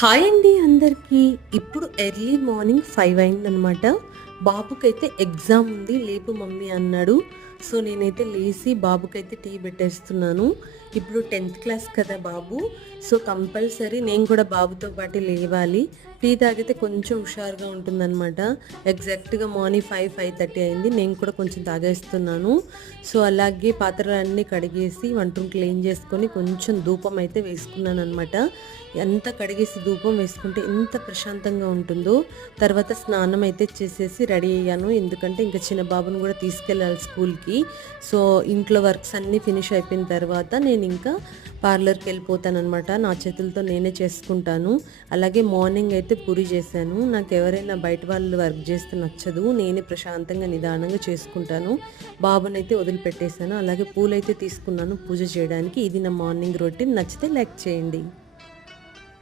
Hi అండి అందరికీ. ఇప్పుడు ఎర్లీ మార్నింగ్ 5 అయిందనమాట. బాబుకైతే ఎగ్జామ్ ఉంది, లేపు మమ్మీ అన్నాడు. సో నేనైతే లేసి బాబుకైతే టీ పెట్టేస్తున్నాను. ఇప్పుడు 10th క్లాస్ కదా బాబు. సో కంపల్సరీ నేను కూడా బాబుతో పాటు లేవాలి. టీ తాగితే కొంచెం హుషారుగా ఉంటుందన్నమాట. ఎగ్జాక్ట్‌గా మార్నింగ్ 5:30 అయింది. నేను కూడా కొంచెం తాగేస్తున్నాను. సో అలాగే పాత్రలన్నీ కడిగేసి వంట రూమ్ క్లీన్ చేసుకొని కొంచెం ధూపం అయితే వేసుకున్నానన్నమాట. ఎంత కడిగేసి ధూపం వేసుకుంటే ఎంత ప్రశాంతంగా ఉంటుందో. తర్వాత స్నానం అయితే చేసేసి రెడీ అయ్యాను. ఎందుకంటే ఇంకా చిన్న బాబుని కూడా తీసుకెళ్ళాలి స్కూల్కి. సో ఇంట్లో వర్క్స్ అన్నీ ఫినిష్ అయిపోయిన తర్వాత నేను ఇంకా పార్లర్కి వెళ్ళిపోతానమాట. నా చేతులతో నేనే చేసుకుంటాను. అలాగే మార్నింగ్ అయితే పూరి చేశాను. నాకు ఎవరైనా బయట వాళ్ళు వర్క్ చేస్తే నచ్చదు. నేనే ప్రశాంతంగా నిదానంగా చేసుకుంటాను. బాబునైతే వదిలిపెట్టేశాను. అలాగే పూలైతే తీసుకున్నాను పూజ చేయడానికి. ఇది నా మార్నింగ్ రొటీన్. నచ్చితే లైక్ చేయండి.